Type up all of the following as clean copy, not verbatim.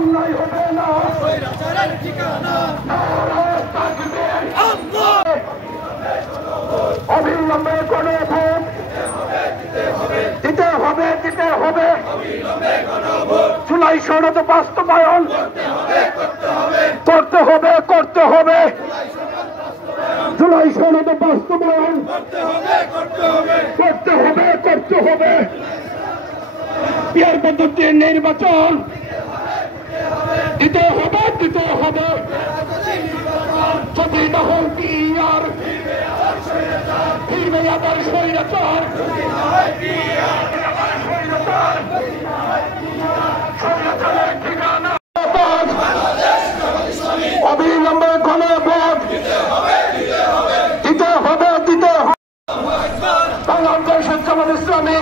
অন্যায় হবে না, স্বৈরাচারের ঠিকানা নারায়ে তাকবীর, আল্লাহ অবিলম্বে গণভোট দিতে হবে, দিতে হবে জুলাই সনদ বাস্তবায়ন করতে হবে, করতে হবে জুলাই সনদ বাস্তবায়ন করতে হবে, করতে হবে পিয়ার পদ্ধতির নির্বাচন দিতে হবে, দিতে হবে যদি তখন পিয়ার ফিরবে আবার স্বৈরাচার, স্বৈরাচারের ঠিকানা অবিলম্বে গণভোট দিতে হবে, দিতে হবে বাংলাদেশ জামাত ইসলামী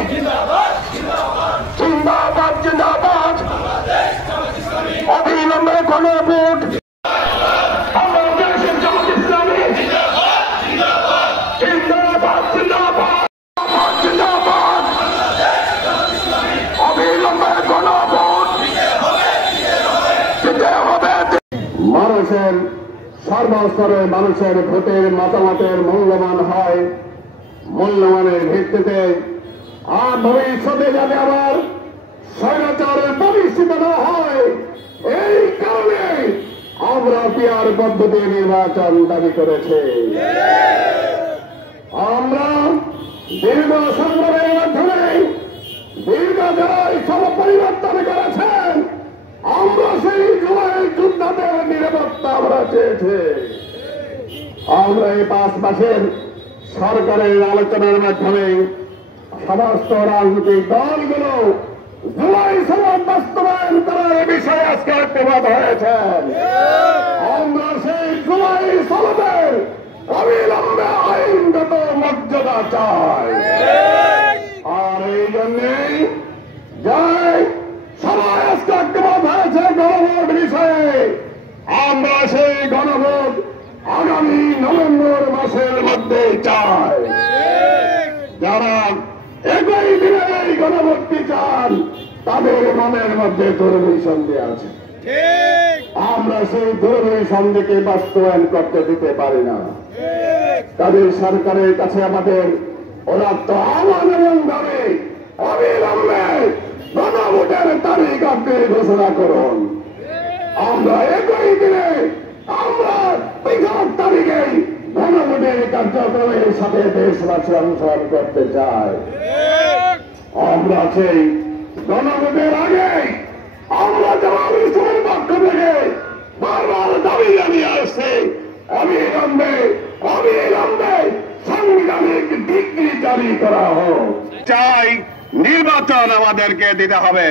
জিন্দাবাদ, জিন্দাবাদ অবিলম্বে গণভোট বাংলাদেশ জামাত ইসলামী জিন্দাবাদ, জিন্দাবাদ জিন্দাবাদ অবিলম্বে গণভোট দিতে হবে। মানুষের সর্বস্তরের মানুষের ভোটের মতামতের মূল্যবান হয়, মূল্যবানের ভিত্তিতে আর ভবিষ্যতে যাতে আবার স্বৈরাচারের প্রতিষ্ঠিত না হয় এই কারণে আমরা পিয়ার পদ্ধতি নির্বাচন দাবি করেছি। আমরা দীর্ঘ সংগ্রামের মাধ্যমে দীর্ঘ জয় সব পরিবর্তন করেছেন, আমরা সেই জুলাই যোদ্ধাদের নিরাপত্তা আমরা চেয়েছি। আমরা এই 5 মাসের সরকারের আলোচনার মাধ্যমে সমস্ত রাজনৈতিক দলগুলো জুলাই সনদ বাস্তবায়ন করার বিষয়ে আজকে ঐক্যবদ্ধ হয়েছেন। আমরা সেই জুলাই সনদের অবিলম্বে আইনগত মর্যাদা চাই। আর এই জন্যেই যাই সবাই আজকে ঐক্যবদ্ধ হয়েছে গণভোট বিষয়ে। আমরা সেই গণভোট আগামী নভেম্বর মাসের মধ্যে চাই। যারা একই দিনে এই গণভোটটি চান তাদের মনের মধ্যে দুর্বল সন্দেহ আছে, আমরা সেই দুর্বল সন্দেহকে বাস্তবায়ন করতে দিতে পারি না। তাদের সরকারের কাছে আমাদের অনাত্ম আহ্বান এবং দাবি অবিলম্বে গণভোটের তারিখ আপনি ঘোষণা করুন। আমরা একই দিনে আমরা 5 তারিখেই গণভোটের কার্যক্রমের সাথে দেশবাসী অংশগ্রহণ করতে চাই। আমরা সেই গণভোটের আগে আমরা জামাত ইসলামের পক্ষ থেকে বারবার দাবি জানিয়ে আসছি, অবিলম্বে সাংবিধানিক ডিগ্রি জারি করা হোক। চাই নির্বাচন আমাদেরকে দিতে হবে।